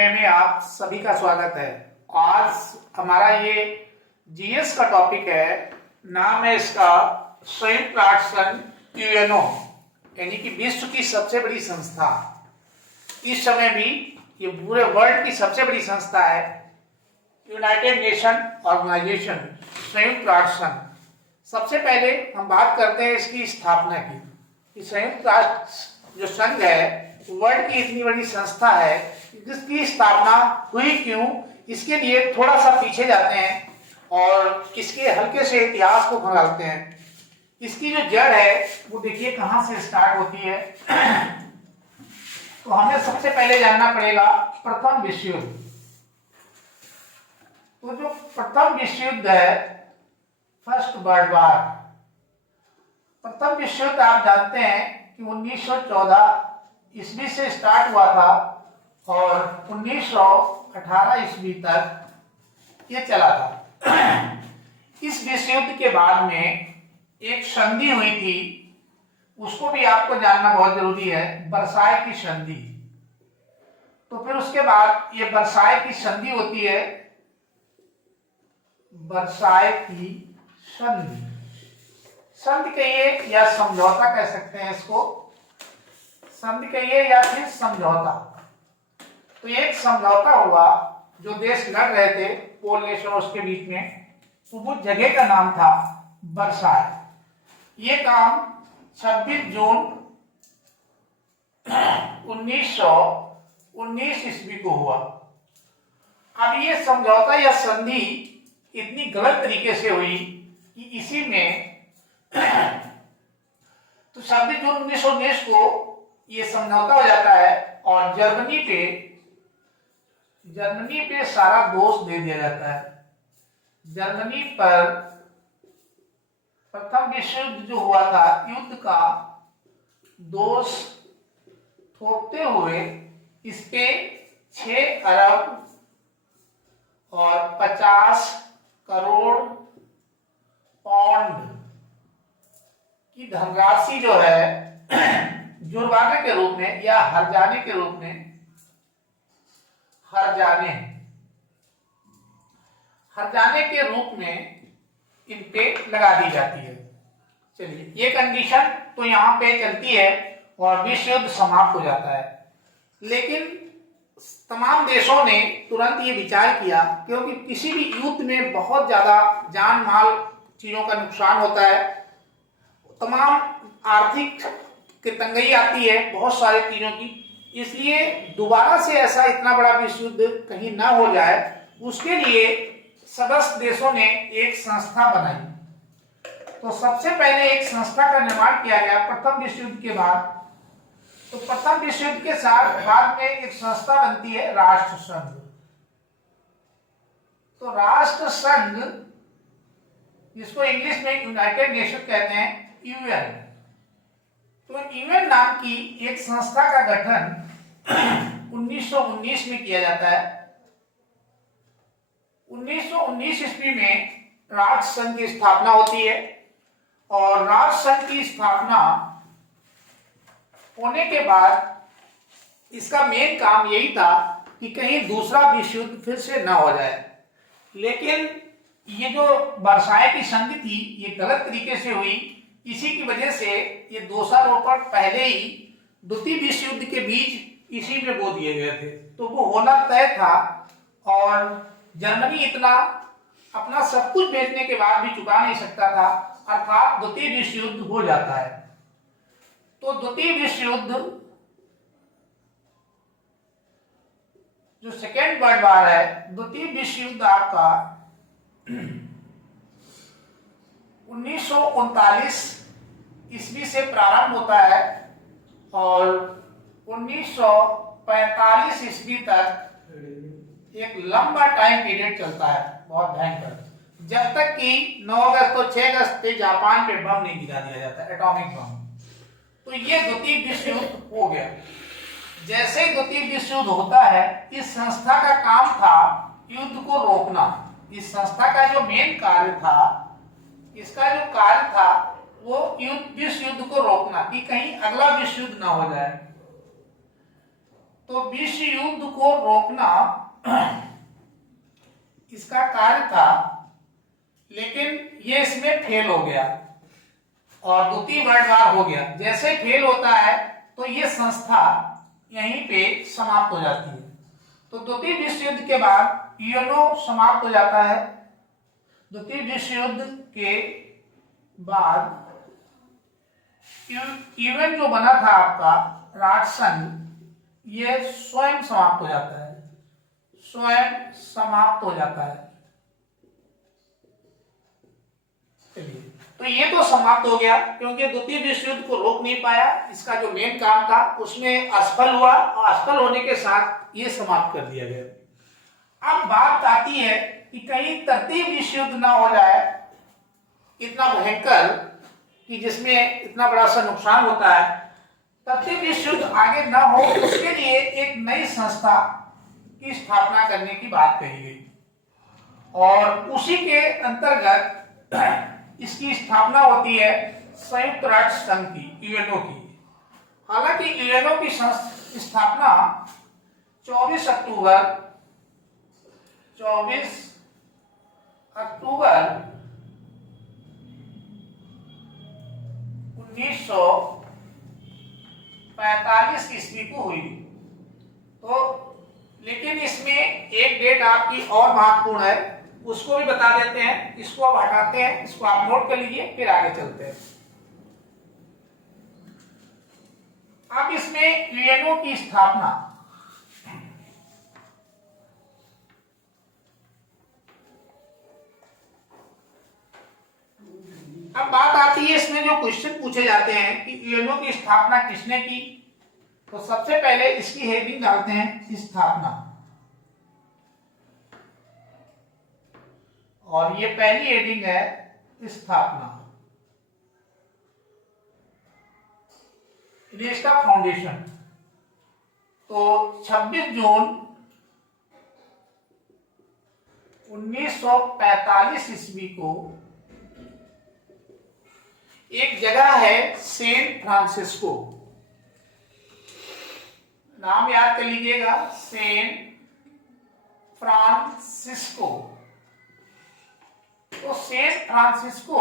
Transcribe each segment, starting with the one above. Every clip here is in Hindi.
अकेडमी में आप सभी का स्वागत है। आज हमारा ये जीएस का टॉपिक है, नाम है इसका संयुक्त राष्ट्र संघ यूएनओ, यानी कि विश्व की सबसे बड़ी संस्था। इस समय भी ये पूरे वर्ल्ड की सबसे बड़ी संस्था है, यूनाइटेड नेशन ऑर्गेनाइजेशन, संयुक्त राष्ट्र संघ। सबसे पहले हम बात करते हैं इसकी स्थापना की। संयुक्त राष्ट्र जो संघ है, वर्ल्ड की इतनी बड़ी संस्था है, इसकी स्थापना हुई क्यों, इसके लिए थोड़ा सा पीछे जाते हैं और इसके हल्के से इतिहास को खंगालते हैं। इसकी जो जड़ है वो देखिए कहां से स्टार्ट होती है। तो हमें सबसे पहले जानना पड़ेगा प्रथम विश्व युद्ध। तो जो प्रथम विश्व युद्ध है, फर्स्ट वर्ल्ड वार, प्रथम विश्व युद्ध आप जानते हैं कि 1914 ईस्वी से स्टार्ट हुआ था और 1918 ईस्वी तक ये चला था। इस विश्व युद्ध के बाद में एक संधि हुई थी, उसको भी आपको जानना बहुत जरूरी है, वर्साय की संधि। तो फिर उसके बाद ये वर्साय की संधि होती है, वर्साय की संधि। संधि कहिए या समझौता कह सकते हैं इसको, संधि कहिए या फिर समझौता। तो एक समझौता हुआ, जो देश लड़ रहे थे पोल नेशन उसके बीच में, वो जगह का नाम था वर्साय। ये काम 26 जून 1919 ईस्वी को हुआ। अब ये समझौता या संधि इतनी गलत तरीके से हुई कि इसी में तो 26 जून 1919 को ये समझौता हो जाता है और जर्मनी पे सारा दोष दे दिया जाता है। जर्मनी पर प्रथम विश्व युद्ध जो हुआ था, युद्ध का दोष थोपते हुए इस पे 6 अरब और 50 करोड़ पाउंड की धनराशि जो है जुर्माने के रूप में या हर्जाने के रूप में, हर्जाने के रूप में इन पे लगा दी जाती है। चलिए, ये कंडीशन तो यहाँ पे चलती है और विश्व युद्ध समाप्त हो जाता है। लेकिन तमाम देशों ने तुरंत ये विचार किया, क्योंकि किसी भी युद्ध में बहुत ज्यादा जान माल चीजों का नुकसान होता है, तमाम आर्थिक की तंगी आती है बहुत सारी चीजों की, इसलिए दोबारा से ऐसा इतना बड़ा विश्व युद्ध कहीं ना हो जाए, उसके लिए सदस्य देशों ने एक संस्था बनाई। तो सबसे पहले एक संस्था का निर्माण किया गया प्रथम विश्व युद्ध के बाद। तो प्रथम विश्व युद्ध के साथ बाद में एक संस्था बनती है राष्ट्र संघ। तो राष्ट्र संघ, जिसको इंग्लिश में यूनाइटेड नेशन कहते हैं, यूएन। तो यूएन नाम की एक संस्था का गठन 1919 में किया जाता है। 1919 ईस्वी में राष्ट्र संघ की स्थापना होती है और राष्ट्र संघ की स्थापना होने के बाद इसका मेन काम यही था कि कहीं दूसरा विश्व युद्ध फिर से न हो जाए। लेकिन ये जो वर्साय की संधि थी, ये गलत तरीके से हुई। इसी की वजह से ये दोषारोपण पहले ही द्वितीय विश्व युद्ध के बीच इसी में बो दिए गए थे, तो वो होना तय था। और जर्मनी इतना अपना सब कुछ बेचने के बाद भी चुका नहीं सकता था, अर्थात द्वितीय विश्व युद्ध हो जाता है। तो द्वितीय विश्व युद्ध, जो सेकेंड वर्ल्ड वार है, द्वितीय विश्व युद्ध आपका 1939 ईस्वी से प्रारंभ होता है और 1945 ईस्वी तक एक लंबा टाइम पीरियड चलता है, बहुत भयंकर, जब तक कि 9 अगस्त और 6 अगस्त पे जापान पे बम नहीं गिरा दिया जाता, एटॉमिक बम। तो ये द्वितीय विश्व युद्ध हो गया। जैसे ही द्वितीय विश्व युद्ध होता है, इस संस्था का काम था युद्ध को रोकना। इस संस्था का जो मेन कार्य था, इसका जो कार्य था वो विश्व युद्ध को रोकना, कि कहीं अगला विश्व युद्ध ना हो जाए। तो विश्व युद्ध को रोकना इसका कार्य था, लेकिन ये इसमें फेल हो गया और द्वितीय वर्ल्ड वार हो गया। जैसे फेल होता है तो ये संस्था यहीं पे समाप्त हो जाती है। तो द्वितीय विश्व युद्ध के बाद यूएनओ समाप्त हो जाता है। द्वितीय विश्व युद्ध के बाद यूएन जो बना था आपका राष्ट्र संघ, ये स्वयं समाप्त हो जाता है, स्वयं समाप्त हो जाता है। चलिए, तो ये तो समाप्त हो गया क्योंकि द्वितीय विश्व युद्ध को रोक नहीं पाया। इसका जो मेन काम था उसमें असफल हुआ और असफल होने के साथ ये समाप्त कर दिया गया। अब बात आती है कि कहीं तृतीय विश्व युद्ध ना हो जाए इतना भयंकर कि जिसमें इतना बड़ा सा नुकसान होता है। तृतीय विश्व युद्ध आगे ना हो उसके लिए एक नई संस्था की स्थापना करने की बात कही गई और उसी के अंतर्गत इसकी स्थापना होती है संयुक्त राष्ट्र संघ की, यूएनओ की। हालांकि यूएनओ की स्थापना 24 अक्टूबर 1945 ईस्वी को हुई। तो लेकिन इसमें एक डेट आपकी और महत्वपूर्ण है, उसको भी बता देते हैं। इसको अब हटाते हैं, इसको आप नोट कर लीजिए, फिर आगे चलते हैं। अब इसमें यूएनओ की स्थापना, अब बात आती है इसमें जो क्वेश्चन पूछे जाते हैं कि यूएनओ की स्थापना किसने की। तो सबसे पहले इसकी हेडिंग डालते हैं स्थापना, और ये पहली हेडिंग है स्थापना। इसका फाउंडेशन, तो 26 जून 1945 ईस्वी को एक जगह है सेंट फ्रांसिस्को, नाम याद कर लीजिएगा, सेंट फ्रांसिस्को। तो सेंट फ्रांसिस्को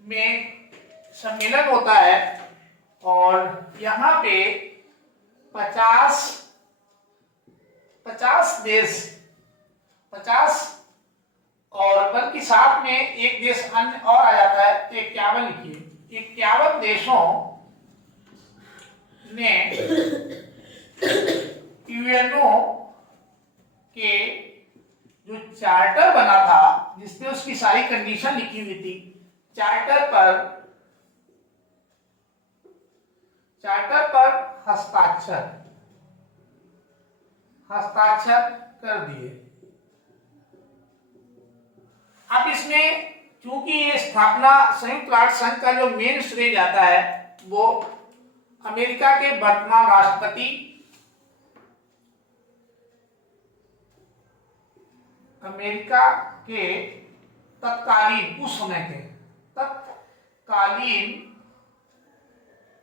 में सम्मेलन होता है और यहाँ पे 50 देश, 50 और बल्कि साथ में एक देश अन्य और आ जाता है, तो 51 लिखिए, 51 देशों ने यूएनओ के जो चार्टर बना था, जिसमें उसकी सारी कंडीशन लिखी हुई थी, चार्टर पर हस्ताक्षर कर दिए। अब इसमें चूंकि ये स्थापना संयुक्त राष्ट्र संघ का जो मेन श्रेय जाता है वो अमेरिका के वर्तमान राष्ट्रपति, अमेरिका के तत्कालीन, उस समय के तत्कालीन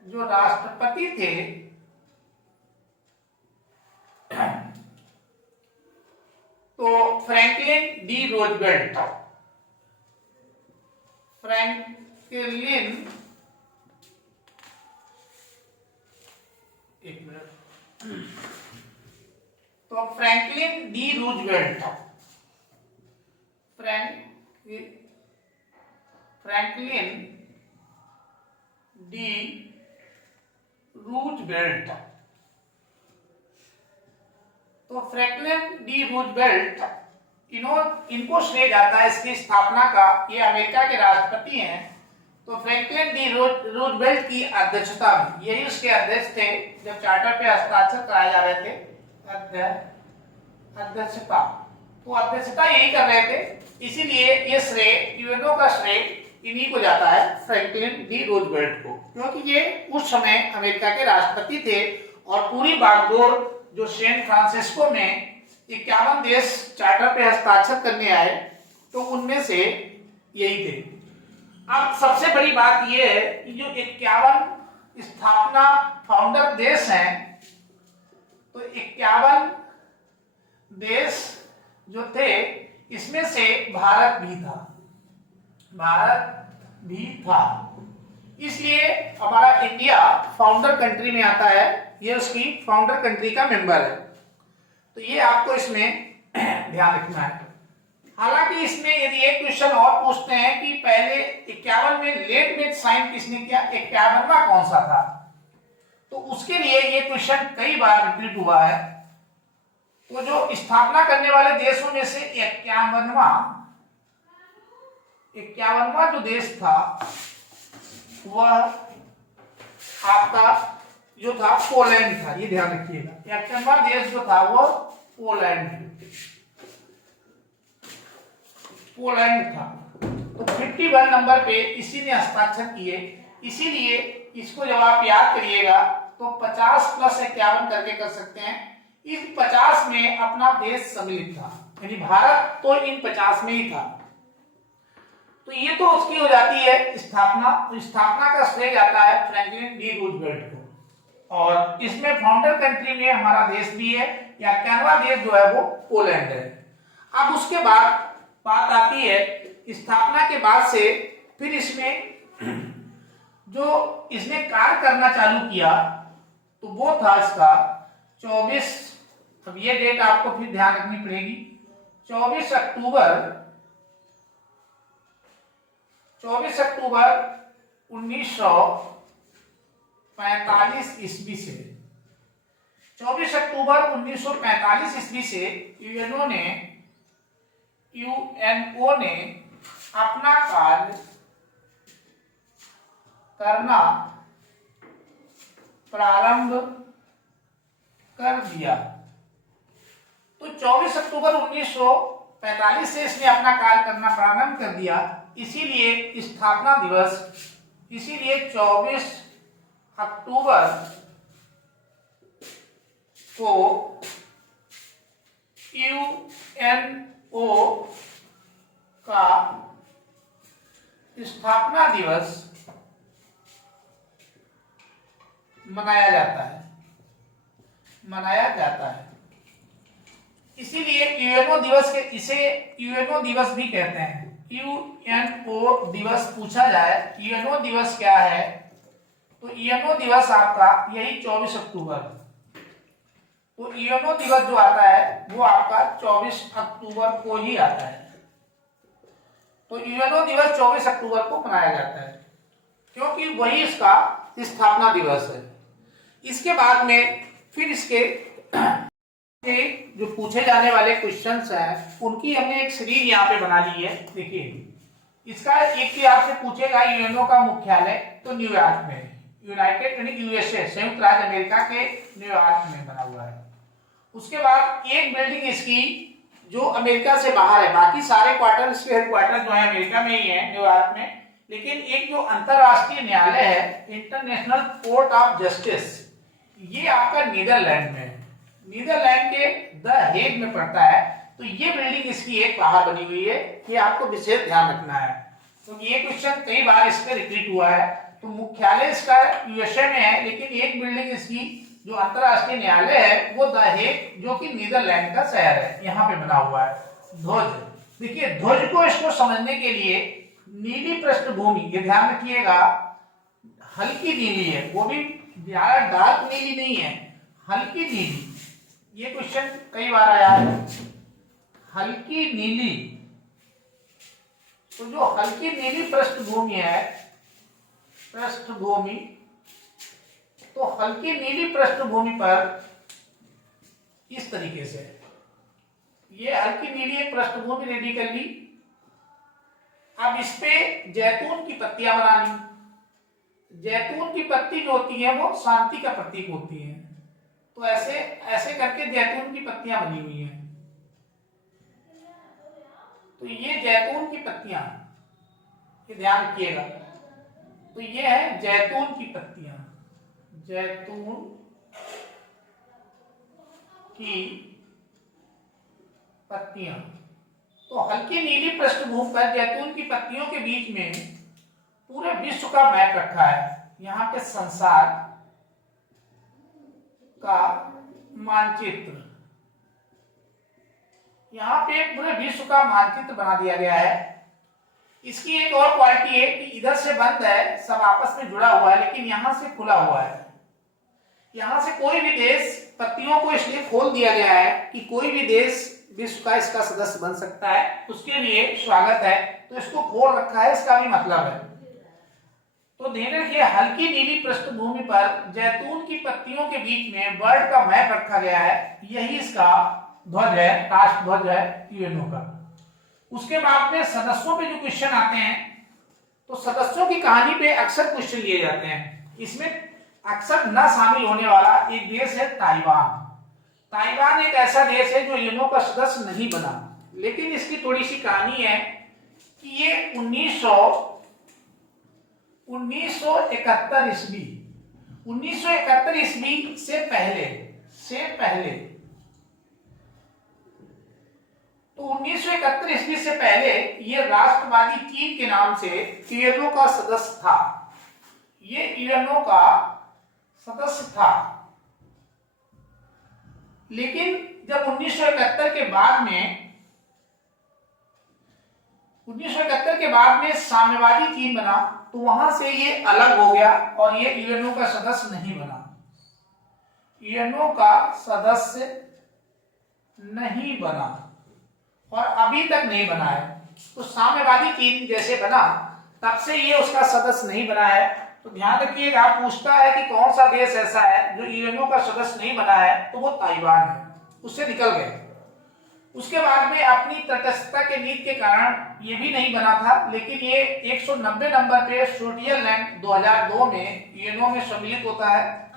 जो राष्ट्रपति थे, तो फ्रैंकलिन डी रूजवेल्ट, तो Franklin D Roosevelt, Franklin D Roosevelt, तो फ्रैंकलिन डी रूजवेल्ट, इनको श्रेय जाता है इसकी स्थापना का। ये अमेरिका के राष्ट्रपति हैं। तो फ्रैंकलिन डी रूजवेल्ट की अध्यक्षता में, यही उसके अध्यक्ष थे जब चार्टर पे हस्ताक्षर कराए जा रहे थे, अध्यक्षता, तो अध्यक्षता यही कर रहे थे। इसीलिए ये श्रेय, यूएनओ का श्रेय इन्हीं को जाता है, फ्रैंकलिन डी रूजवेल्ट को, क्योंकि ये उस समय अमेरिका के राष्ट्रपति थे और पूरी बागडोर जो सेंट फ्रांसिस्को में 51 देश चार्टर पे हस्ताक्षर करने आए, तो उनमें से यही थे। अब सबसे बड़ी बात यह है कि जो 51 स्थापना फाउंडर देश हैं, तो 51 देश जो थे इसमें से भारत भी था, इसलिए हमारा इंडिया फाउंडर कंट्री में आता है, ये उसकी फाउंडर कंट्री का मेंबर है। तो ये आपको इसमें ध्यान रखना है। हालांकि इसमें यदि एक क्वेश्चन और पूछते हैं कि पहले 51 में लेट में साइन किसने किया, 51वां कौन सा था, तो उसके लिए ये क्वेश्चन कई बार रिपीट हुआ है। तो जो स्थापना करने वाले देशों में से 51वां जो देश था वह आपका जो था पोलैंड था, ये ध्यान रखिएगा। 51वां देश जो था वो पोलैंड था। तो 51 नंबर पे इसी ने हस्ताक्षर किए, इसीलिए इसको जब आप याद करिएगा तो 50 + 51 करके कर सकते हैं। इस 50 में अपना देश सम्मिलित था, यानी भारत तो इन 50 में ही था। तो ये तो उसकी हो जाती है स्थापना। स्थापना का श्रेय जाता है फ्रैंकलिन डी रूजवेल्ट को, और इसमें फाउंडर कंट्री में हमारा देश भी है। 51वां देश जो है वो पोलैंड है। अब उसके बाद बात आती है स्थापना के बाद से फिर इसमें जो इसने कार्य करना चालू किया तो वो था इसका 24, अब ये डेट आपको फिर ध्यान रखनी पड़ेगी, 24 अक्टूबर 1945 ईस्वी से, 24 अक्टूबर 1945 ईस्वी से यूएनओ ने अपना कार्य करना प्रारंभ कर दिया। तो 24 अक्टूबर 1945 से इसने अपना कार्य करना प्रारंभ कर दिया, इसीलिए स्थापना दिवस, इसीलिए 24 अक्टूबर को यूएनओ का स्थापना दिवस मनाया जाता है। इसीलिए यूएनओ दिवस के, इसे यूएनओ दिवस भी कहते हैं। यूएनओ दिवस पूछा जाए यूएनओ दिवस क्या है, तो यूएनओ दिवस आपका यही 24 अक्टूबर, तो यूएनओ दिवस जो आता है वो आपका 24 अक्टूबर को ही आता है। तो यूएनओ दिवस 24 अक्टूबर को मनाया जाता है क्योंकि वही इसका स्थापना दिवस है। इसके बाद में फिर इसके जो पूछे जाने वाले क्वेश्चंस हैं उनकी हमने एक सीरीज यहाँ पे बना ली है। देखिए इसका एक ही आपसे पूछेगा यूएनओ का मुख्यालय तो न्यूयॉर्क में, यूनाइटेड यानी यूएसए संयुक्त राज्य अमेरिका के न्यूयॉर्क में बना हुआ है। उसके बाद एक बिल्डिंग इसकी जो अमेरिका से बाहर है, बाकी सारे क्वार्टर इसके हेडक्वार्टर जो है अमेरिका में ही है न्यूयॉर्क में, लेकिन एक जो अंतरराष्ट्रीय न्यायालय है इंटरनेशनल कोर्ट ऑफ जस्टिस, ये आपका नीदरलैंड में है, नीदरलैंड के द हेग में पड़ता है। तो ये बिल्डिंग इसकी एक बाहर बनी हुई है, ये आपको विशेष ध्यान रखना है क्योंकि ये क्वेश्चन कई बार इस पे रिपीट हुआ है। तो मुख्यालय इसका यूएसए में है, लेकिन एक बिल्डिंग इसकी जो अंतरराष्ट्रीय न्यायालय है वो द हेग जो कि नीदरलैंड का शहर है, यहाँ पे बना हुआ है। ध्वज, देखिए ध्वज को इसको समझने के लिए नीली पृष्ठभूमि, ये ध्यान रखिएगा, हल्की नीली है, वो भी ज्यादा डार्क नीली नहीं है, हल्की नीली। ये क्वेश्चन कई बार आया है, हल्की नीली। तो जो हल्की नीली पृष्ठभूमि है, पृष्ठभूमि, तो हल्की नीली पृष्ठभूमि पर इस तरीके से ये हल्की नीली एक पृष्ठभूमि रेडी कर ली। अब इस पे जैतून की पत्तियां बना ली। जैतून की पत्ती जो होती है वो शांति का प्रतीक होती है, तो ऐसे ऐसे करके जैतून की पत्तियां बनी हुई हैं। तो ये जैतून की पत्तियां, ये ध्यान रखिएगा, तो ये है जैतून की पत्तियां, जैतून की पत्तियां। तो हल्की नीली पृष्ठभूमि पर जैतून की पत्तियों के बीच में पूरे विश्व का मैप रखा है। यहाँ पे संसार का मानचित्र, यहाँ पे पूरे विश्व का मानचित्र बना दिया गया है। इसकी एक और क्वालिटी है कि इधर से बंद है, सब आपस में जुड़ा हुआ है, लेकिन यहाँ से खुला हुआ है। यहाँ से कोई भी देश, पत्तियों को इसलिए खोल दिया गया है कि कोई भी देश विश्व का इसका सदस्य बन सकता है, उसके लिए स्वागत है, तो इसको खोल रखा है, इसका भी मतलब है। तो ध्यान रखिए, हल्की नीली पृष्ठभूमि पर जैतून की पत्तियों के बीच में बर्ड का मैप रखा गया है, यही इसका ध्वज है, राष्ट्र ध्वज है यूएनओ का। उसके बाद में सदस्यों पे जो क्वेश्चन आते हैं, तो सदस्यों की कहानी पे अक्सर क्वेश्चन लिए जाते हैं। इसमें अक्सर न शामिल होने वाला एक देश है ताइवान। ताइवान एक ऐसा देश है जो यूएनओ का सदस्य नहीं बना, लेकिन इसकी थोड़ी सी कहानी है कि ये 1971 ईस्वी से पहले तो 1971 ईस्वी से पहले ये राष्ट्रवादी चीन के नाम से यूएनओ का सदस्य था। ये यूएनओ का सदस्य था, लेकिन जब 1971 के बाद में साम्यवादी चीन बना, तो वहां से ये अलग हो गया और ये यूएनओ का सदस्य नहीं बना। यूएनओ का सदस्य नहीं बना और अभी तक नहीं बना है। तो साम्यवादी चीन जैसे बना, तब से ये उसका सदस्य नहीं बना है। तो ध्यान रखिएगा, पूछता है कि कौन सा देश ऐसा है जो यूएनओ का सदस्य नहीं बना है, तो वो ताइवान है, उससे निकल गए। उसके बाद में अपनी तटस्थता के नीति के कारण ये भी नहीं बना था, लेकिन ये 190 नंबर पे स्विट्जरलैंड 2002 में यूएनओ में सम्मिलित होता है।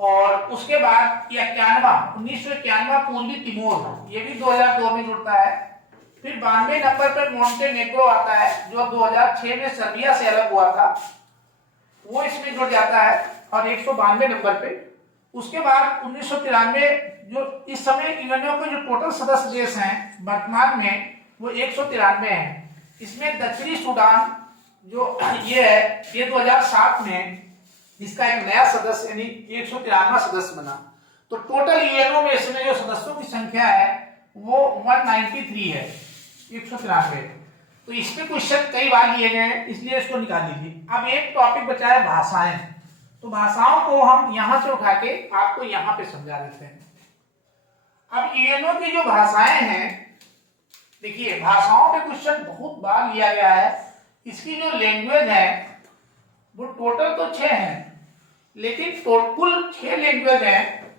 और उसके बाद 1991 पूर्वी तिमोर, ये भी 2002 में जुड़ता है। फिर 92 नंबर पर मोंटेनेग्रो आता है, जो 2006 में सर्बिया से अलग हुआ था, वो इसमें जुड़ जाता है और 192 नंबर पे। उसके बाद 1993, जो इस समय यूएनओ के जो टोटल सदस्य देश हैं वर्तमान में, वो 193 हैं। इसमें दक्षिणी सूडान जो ये है, ये 2007 में इसका एक नया सदस्य यानी 193वां सदस्य बना। तो टोटल यूएनओ में इसमें जो सदस्यों की संख्या है वो 193 है, 193। तो इस पे क्वेश्चन कई बार लिए गए हैं, इसलिए इसको निकाल लीजिए। अब एक टॉपिक बचा है भाषाएं। तो भाषाओं को हम यहां से उठा के आपको यहां पे समझा देते हैं। अब यूएनओ की जो भाषाएं हैं, देखिए भाषाओं पे क्वेश्चन बहुत बार लिया गया है। इसकी जो लैंग्वेज है वो टोटल तो 6 हैं, लेकिन कुल 6 लैंग्वेज हैं,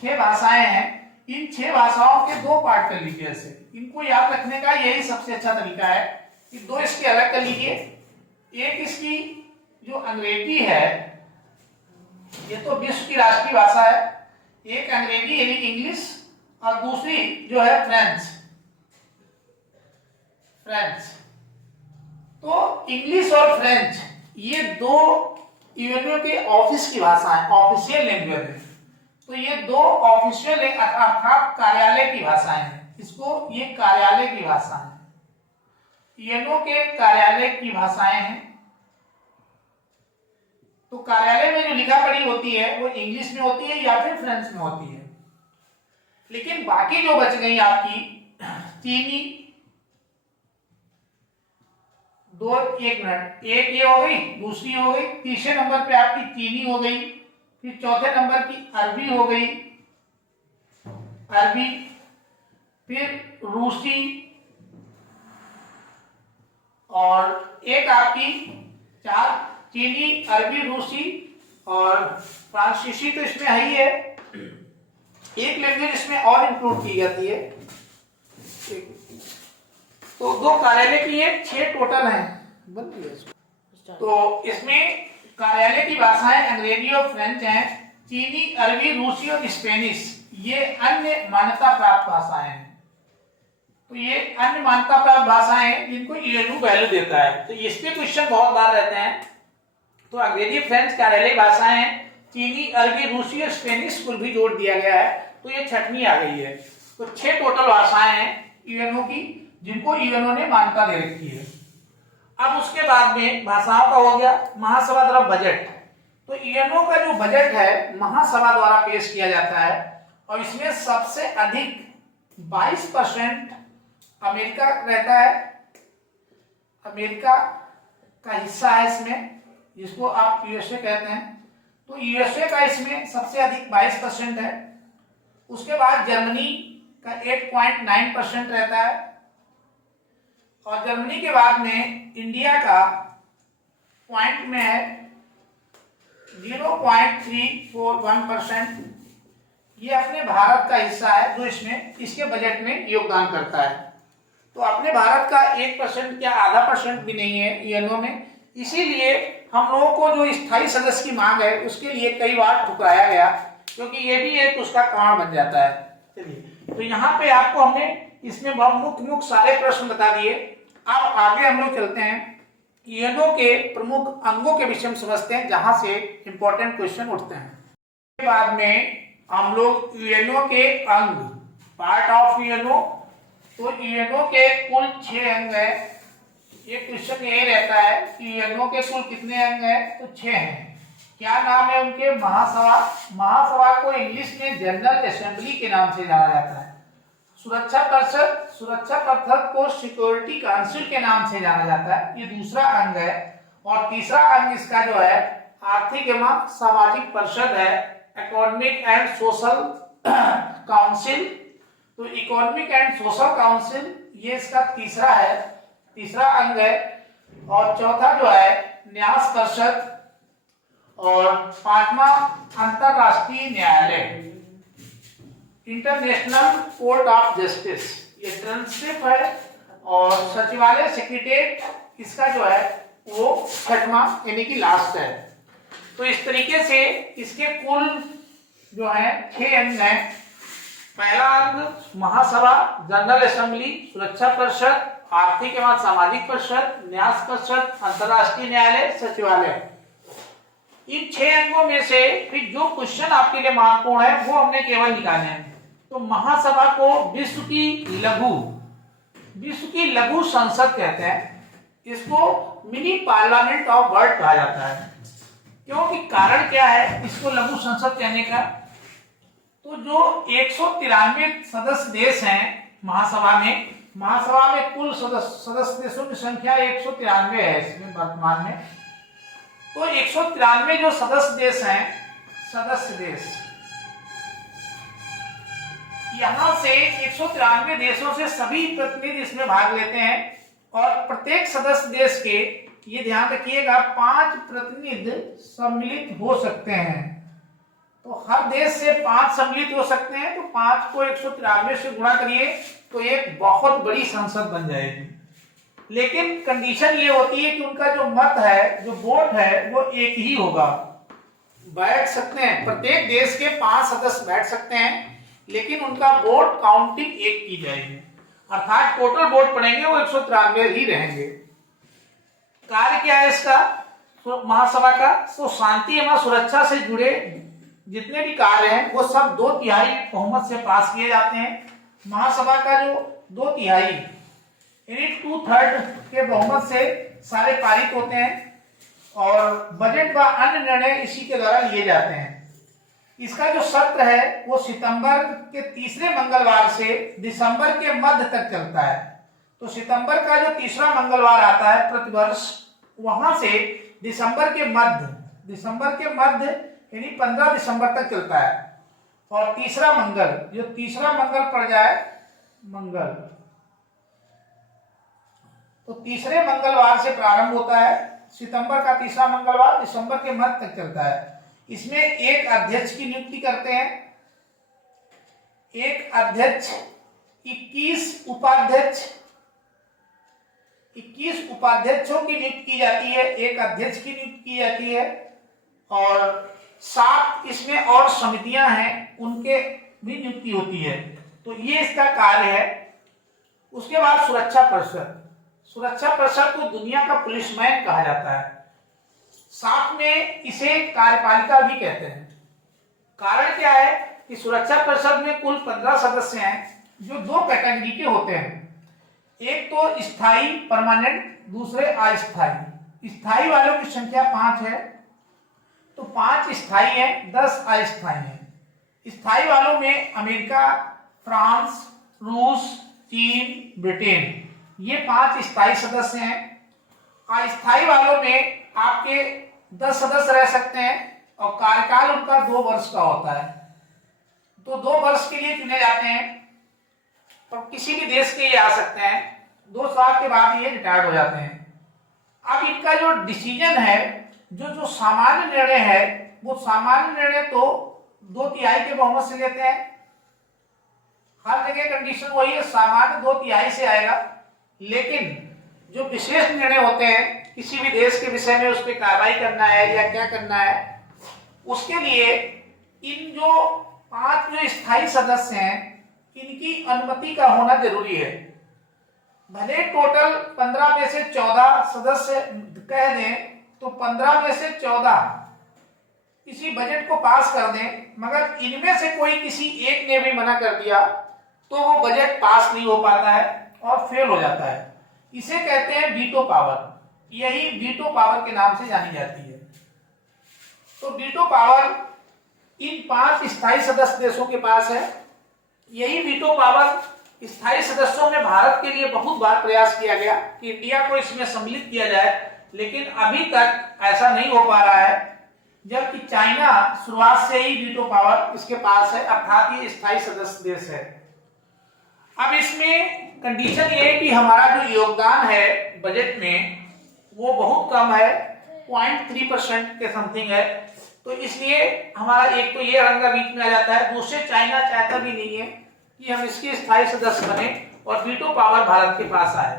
6 भाषाएं हैं। इन 6 भाषाओं के 2 पार्ट कर लीजिए ऐसे। इनको याद रखने का यही सबसे अच्छा तरीका है कि 2 इसके अलग कर लीजिए। एक इसकी जो अंग्रेजी है, ये तो विश्व की राष्ट्रीय भाषा है। एक अंग्रेजी यानी इंग्लिश, और दूसरी जो है फ्रेंच। तो इंग्लिश और फ्रेंच ये 2 यूएनओ के ऑफिस की भाषा है, ऑफिशियल लैंग्वेज है। तो ये 2 ऑफिशियल अर्थात कार्यालय की भाषाएं हैं। इसको ये कार्यालय की भाषा है, यूएनओ के कार्यालय की भाषाएं हैं। तो कार्यालय में जो लिखा पढ़ी होती है वो इंग्लिश में होती है या फिर फ्रेंच में होती है। लेकिन बाकी जो बच गई आपकी चीनी, एक ये हो गई, दूसरी हो गई, तीसरे नंबर पे आपकी चीनी हो गई, फिर चौथे नंबर की अरबी हो गई, फिर रूसी, और एक आपकी 4 चीनी, अरबी, रूसी और फ्रांसीसी तो इसमें है ही है। एक लैंग्वेज इसमें और इंक्लूड की जाती है। तो 2 कार्यालय की ये 6 टोटल हैं। तो इसमें कार्यालय की भाषाएं अंग्रेजी और फ्रेंच हैं। चीनी, अरबी, रूसी और स्पेनिश ये अन्य मान्यता प्राप्त भाषाएं हैं। तो ये अन्य मान्यता प्राप्त भाषाएं हैं जिनको यूएनओ वैल्यू देता है। तो इस पे क्वेश्चन बहुत बार रहते हैं। तो अंग्रेजी, फ्रेंच कार्यालय भाषाएं हैं, चीनी, अरबी, रूसी और स्पेनिश कुल भी जोड़ दिया गया है, तो ये 6वीं आ गई है। तो 6 टोटल भाषाएं हैं यूएनओ की, जिनको यूएनओ ने मान्यता दे रखी है। अब उसके बाद में भाषाओं का हो गया। महासभा द्वारा बजट। तो यूएनओ का जो बजट है महासभा द्वारा पेश किया जाता है। और इसमें सबसे अधिक 22% अमेरिका रहता है, अमेरिका का हिस्सा है इसमें, जिसको आप यूएसए कहते हैं। तो यूएसए का इसमें सबसे अधिक 22% है। उसके बाद जर्मनी का 8.9% रहता है, और जर्मनी के बाद में इंडिया का पॉइंट में है 0.341%। ये अपने भारत का हिस्सा है जो इसमें इसके बजट में योगदान करता है। तो अपने भारत का 1% या आधा % भी नहीं है यूएनओ में, इसीलिए हम लोगों को जो स्थायी सदस्य की मांग है उसके लिए कई बार ठुकराया गया, क्योंकि ये भी एक उसका कारण बन जाता है। चलिए, तो यहाँ पे आपको हमने इसमें बहुत मुख्य सारे प्रश्न बता दिए। अब आगे हम लोग चलते हैं, यूएनओ के प्रमुख अंगों के विषय में समझते हैं, जहां से इंपॉर्टेंट क्वेश्चन उठते हैं। इसके बाद में हम लोग यूएनओ के अंग, पार्ट ऑफ यूएनओ। तो यूएनओ के कुल 6 अंग है। ये क्वेश्चन यही रहता है कि यूएनओ के कुल कितने अंग हैं? तो 6 हैं। क्या नाम है उनके? महासभा। महासभा को इंग्लिश में जनरल असेंबली के नाम से जाना जाता है। सुरक्षा परिषद, सुरक्षा परिषद को सिक्योरिटी काउंसिल के नाम से जाना जाता है, ये दूसरा अंग है। और तीसरा अंग इसका जो है आर्थिक एवं सामाजिक परिषद है, इकोनॉमिक एंड सोशल काउंसिल। तो इकोनॉमिक एंड सोशल काउंसिल ये इसका तीसरा है, तीसरा अंग है। और चौथा जो है न्यास परिषद, और पांचवा अंतरराष्ट्रीय न्यायालय, इंटरनेशनल कोर्ट ऑफ जस्टिस, ये ट्रांसक्रिप्ट है। और सचिवालय सेक्रेटेरिएट इसका जो है वो 6वां यानी कि लास्ट है। तो इस तरीके से इसके कुल जो है 6 अंग हैं। पहला अंग महासभा, जनरल असेंबली, सुरक्षा परिषद, आर्थिक एवं सामाजिक परिषद, न्यास परिषद, अंतरराष्ट्रीय न्यायालय, सचिवालय। इन 6 अंगों में से फिर जो क्वेश्चन आपके लिए महत्वपूर्ण है वो हमने केवल निकाले हैं। तो महासभा को विश्व की लघु संसद कहते हैं। इसको मिनी पार्लियामेंट ऑफ वर्ल्ड कहा जाता है। क्योंकि कारण क्या है इसको लघु संसद कहने का? तो जो 193 सदस्य देश हैं महासभा में कुल सदस्य देशों की संख्या 193 है इसमें वर्तमान में। तो 193 जो सदस्य देश हैं, सदस्य देश, यहां से 193 देशों से सभी प्रतिनिधि इसमें भाग लेते हैं। और प्रत्येक सदस्य देश के, ये ध्यान रखिएगा, 5 प्रतिनिधि सम्मिलित हो सकते हैं। तो हर देश से 5 सम्मिलित हो सकते हैं। तो 5 को 193 से गुणा करिए तो एक बहुत बड़ी संसद बन जाएगी। लेकिन कंडीशन ये होती है कि उनका जो मत है, जो वोट है, वो एक ही होगा। बैठ सकते हैं, प्रत्येक देश के 5 सदस्य बैठ सकते हैं, लेकिन उनका वोट काउंटिंग एक की जाएगी, अर्थात टोटल वोट पड़ेंगे वो 193 ही रहेंगे। कार्य क्या है इसका महासभा का? तो शांति एवं सुरक्षा से जुड़े जितने भी कार्य हैं वो सब 2/3 बहुमत से पास किए जाते हैं। महासभा का जो 2/3 यानी 2/3 के बहुमत से सारे पारित होते हैं, और बजट व अन्य निर्णय इसी के द्वारा लिए जाते हैं। इसका जो सत्र है वो सितंबर के तीसरे मंगलवार से दिसंबर के मध्य तक चलता है। तो सितंबर का जो तीसरा मंगलवार आता है प्रतिवर्ष, वहां से दिसंबर के मध्य यानी 15 दिसंबर तक चलता है। और तीसरा मंगल पड़ जाए तो तीसरे मंगलवार से प्रारंभ होता है। सितंबर का तीसरा मंगलवार दिसंबर के मध्य तक चलता है। इसमें एक अध्यक्ष की नियुक्ति करते हैं, एक अध्यक्ष, 21 उपाध्यक्षों की नियुक्ति की जाती है, एक अध्यक्ष की नियुक्ति की जाती है, और 7 इसमें और समितियां हैं, उनके भी नियुक्ति होती है। तो ये इसका कार्य है। उसके बाद सुरक्षा परिषद को दुनिया का पुलिसमैन कहा जाता है। साथ में इसे कार्यपालिका भी कहते हैं। कारण क्या है कि सुरक्षा परिषद में कुल 15 सदस्य हैं, जो 2 कैटेगरी के होते हैं। एक तो स्थायी परमानेंट, दूसरे अस्थायी। स्थायी वालों की संख्या 5 है, तो 5 स्थायी है, 10 अस्थायी है। स्थायी वालों में अमेरिका, फ्रांस, रूस, चीन, ब्रिटेन, ये 5 स्थायी सदस्य हैं। अस्थायी वालों में आपके 10 सदस्य रह सकते हैं और कार्यकाल उनका 2 वर्ष का होता है। तो 2 वर्ष के लिए चुने जाते हैं और किसी भी देश के ये आ सकते हैं। 2 साल के बाद ये रिटायर्ड हो जाते हैं। अब इनका जो डिसीजन है, जो सामान्य निर्णय है, वो सामान्य निर्णय तो 2/3 के बहुमत से लेते हैं। हर जगह कंडीशन वही है, सामान्य 2/3 से आएगा। लेकिन जो विशेष निर्णय होते हैं, किसी भी देश के विषय में उस पर कार्रवाई करना है या क्या करना है, उसके लिए इन जो 5 जो स्थायी सदस्य हैं, इनकी अनुमति का होना जरूरी है। भले टोटल 15 में से 14 सदस्य कह दें, तो 15 में से 14 किसी बजट को पास कर दें, मगर इनमें से कोई किसी एक ने भी मना कर दिया तो वो बजट पास नहीं हो पाता है और फेल हो जाता है। इसे कहते हैं वीटो पावर। यही वीटो पावर के नाम से जानी जाती है। तो वीटो पावर इन 5 स्थायी सदस्य देशों के पास है। यही वीटो पावर स्थायी सदस्यों में भारत के लिए बहुत बार प्रयास किया गया कि इंडिया को इसमें सम्मिलित किया जाए, लेकिन अभी तक ऐसा नहीं हो पा रहा है। जबकि चाइना शुरुआत से ही वीटो पावर इसके पास है, अर्थात ये स्थायी सदस्य देश है। अब इसमें कंडीशन ये है कि हमारा जो योगदान है बजट में वो बहुत कम है, 0.3% के समथिंग है। तो इसलिए हमारा एक तो ये रंगा बीच में आ जाता है। दूसरे, चाइना चाहता भी नहीं है कि हम इसके स्थायी सदस्य बने और वीटो पावर भारत के पास आए।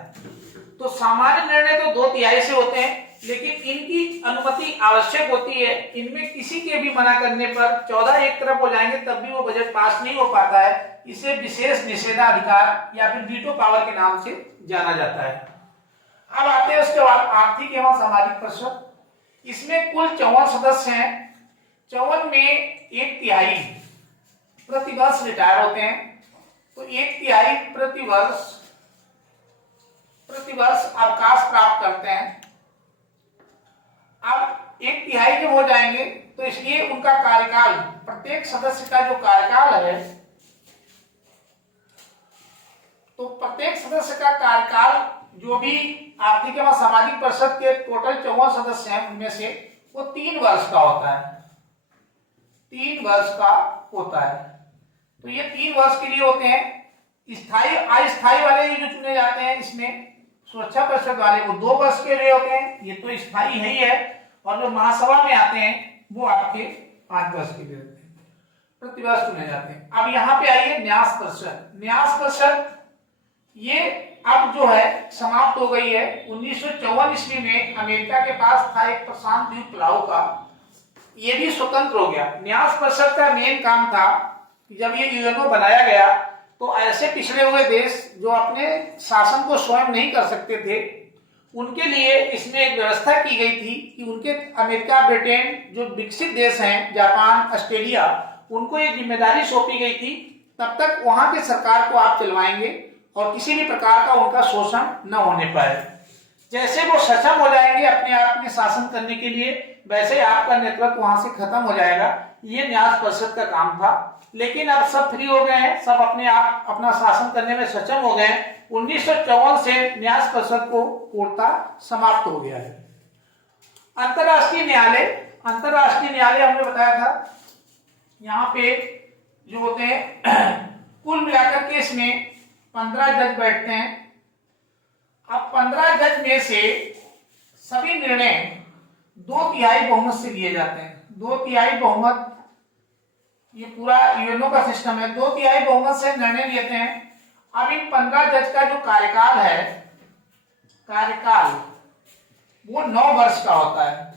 तो सामान्य निर्णय तो 2/3 से होते हैं, लेकिन इनकी अनुमति आवश्यक होती है। इनमें किसी के भी मना करने पर 14 एक तरफ हो जाएंगे, तब भी वो बजट पास नहीं हो पाता है। इसे विशेष निषेधाधिकार या फिर वीटो पावर के नाम से जाना जाता है। अब आते हैं उसके बाद आर्थिक एवं सामाजिक परिषद। इसमें कुल 54 सदस्य हैं। 54 में 1/3 प्रति वर्ष रिटायर होते हैं। तो 1/3 प्रति वर्ष अवकाश प्राप्त करते हैं। अब 1/3 जब हो जाएंगे तो इसलिए उनका कार्यकाल, प्रत्येक सदस्य का जो कार्यकाल है, तो प्रत्येक सदस्य का कार्यकाल जो भी आर्थिक एवं सामाजिक परिषद के टोटल 54 सदस्य हैं उनमें से वो 3 वर्ष का होता है। 3 वर्ष का होता है। तो ये 3 वर्ष के लिए होते हैं। स्थायी अस्थायी वाले ये जो चुने जाते हैं, इसमें सुरक्षा परिषद वाले वो 2 वर्ष के लिए होते हैं। ये तो स्थायी है ही है। और जो महासभा में आते हैं वो आपके 5 वर्ष के लिए होते हैं, प्रतिवर्ष चुने जाते हैं। अब यहाँ पे आइए न्यास परिषद। न्यास परिषद ये अब जो है समाप्त हो गई है। 1954 ईस्वी में अमेरिका के पास था एक प्रशांत द्वीप पुलाव का, ये भी स्वतंत्र हो गया। न्यास परिषद का मेन काम था कि जब ये यूएनओ बनाया गया तो ऐसे पिछड़े हुए देश जो अपने शासन को स्वयं नहीं कर सकते थे, उनके लिए इसमें एक व्यवस्था की गई थी कि उनके अमेरिका, ब्रिटेन जो विकसित देश हैं, जापान, ऑस्ट्रेलिया, उनको ये जिम्मेदारी सौंपी गई थी तब तक वहां की सरकार को आप चलवाएंगे और किसी भी प्रकार का उनका शोषण न होने पाए। जैसे वो सक्षम हो जाएंगे अपने आप में शासन करने के लिए, वैसे आपका नेतृत्व वहां से खत्म हो जाएगा। ये न्यास परिषद का काम था। लेकिन अब सब फ्री हो गए हैं, सब अपने आप अपना शासन करने में सक्षम हो गए हैं। 1954 से न्यास परिषद को पूर्णतः समाप्त हो गया है। अंतरराष्ट्रीय न्यायालय, अंतरराष्ट्रीय न्यायालय हमने बताया था, यहाँ पे जो होते हैं कुल मिलाकर के इसमें 15 जज बैठते हैं। अब 15 जज में से सभी निर्णय 2/3 बहुमत से लिए जाते हैं। 2/3 बहुमत, ये पूरा यूएनओ का सिस्टम है। 2/3 बहुमत से निर्णय लेते हैं। अब इन 15 जज का जो कार्यकाल है, कार्यकाल वो 9 वर्ष का होता है।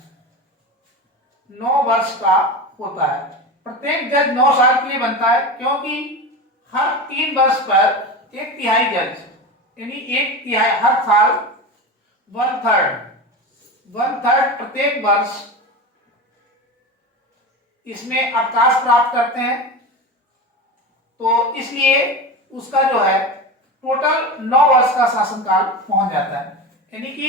9 वर्ष का होता है। प्रत्येक जज 9 साल के लिए बनता है, क्योंकि हर 3 वर्ष पर 1/3 जज, यानी 1/3 हर साल 1/3 प्रत्येक वर्ष इसमें अवकाश प्राप्त करते हैं। तो इसलिए उसका जो है टोटल 9 वर्ष का शासनकाल पहुंच जाता है। यानी कि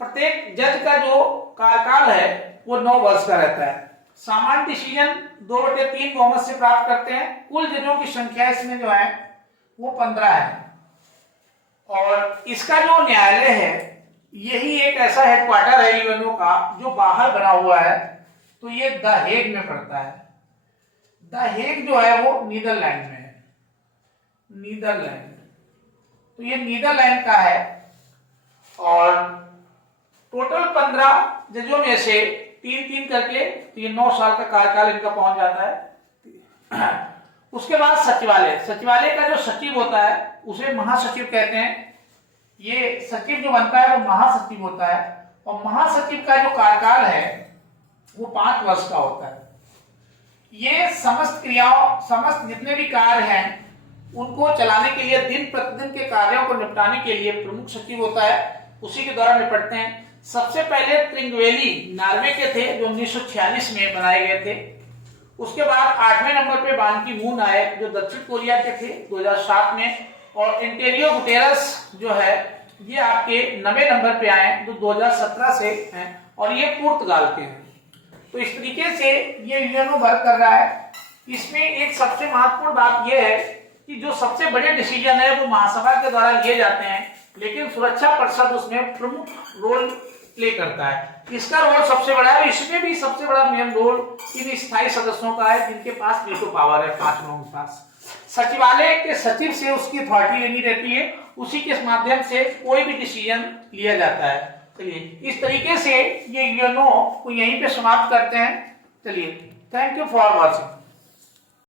प्रत्येक जज का जो कार्यकाल है वो 9 वर्ष का रहता है। सामान्य डिसीजन 2/3 बहुमत से प्राप्त करते हैं। कुल जजों की संख्या इसमें जो है वो 15 है। और इसका जो न्यायालय है यही एक ऐसा हेडक्वार्टर है यूएनओ का जो बाहर बना हुआ है, तो ये द हेग में पड़ता है। द हेग जो है वो नीदरलैंड में है, नीदरलैंड। तो ये नीदरलैंड का है और टोटल 15 जजों में से 3-3 करके 9 साल का कार्यकाल इनका पहुंच जाता है। उसके बाद सचिवालय, सचिवालय का जो सचिव होता है उसे महासचिव कहते हैं। ये सचिव जो बनता है वो महासचिव होता है और महासचिव का जो कार्यकाल है वो 5 वर्ष का होता है। ये समस्त क्रियाओं, समस्त जितने भी कार्य हैं उनको चलाने के लिए, दिन प्रतिदिन के कार्यों को निपटाने के लिए प्रमुख सचिव होता है, उसी के द्वारा निपटते हैं। सबसे पहले त्रिंगवेली नॉर्वे के थे जो 1946 में बनाए गए थे। उसके बाद 8वें नंबर पे बान की मून आए जो दक्षिण कोरिया के थे 2007 में, और एंटोनियो गुटेरस जो है ये आपके 9वें नंबर पे आए जो 2017 से हैं और ये पुर्तगाल के हैं। तो इस तरीके से ये यूएनओ वर्क कर रहा है। इसमें एक सबसे महत्वपूर्ण बात यह है कि जो सबसे बड़े डिसीजन है वो महासभा के द्वारा लिए जाते हैं, लेकिन सुरक्षा परिषद उसमें प्रमुख रोल प्ले करता है। इसका रोल सबसे बड़ा है। इसमें भी सबसे बड़ा मेन रोल इन स्थायी सदस्यों का है जिनके पास वीटो पावर है 5 लोगों के पास। सचिवालय के सचिव से उसकी अथॉरिटी लेनी रहती है, उसी के माध्यम से कोई भी डिसीजन लिया जाता है। चलिए इस तरीके से ये यूएनओ को यहीं पे समाप्त करते हैं। चलिए, थैंक यू फॉर वॉचिंग।